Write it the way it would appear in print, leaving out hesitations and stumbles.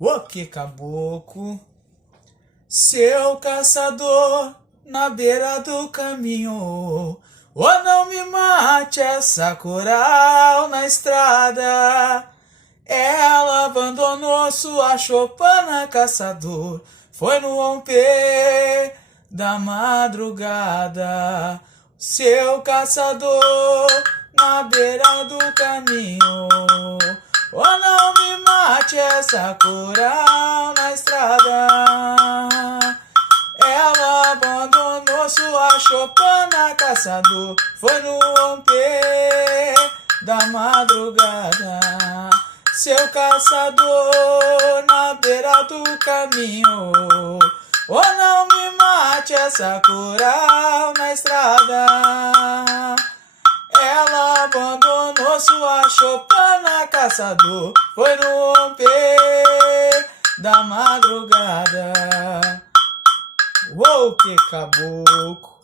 Ô que caboclo, seu caçador na beira do caminho. Ô não me mate essa coral na estrada. Ela abandonou sua chopana, caçador. Foi no romper da madrugada. Seu caçador na beira do caminho. Oh, não me mate essa coral na estrada. Ela abandonou sua chopana, caçador. Foi no romper da madrugada. Seu caçador na beira do caminho. Oh, não me mate essa coral na estrada. Ela abandonou sua chopana, caçador. Foi no romper da madrugada. Uou, que caboclo.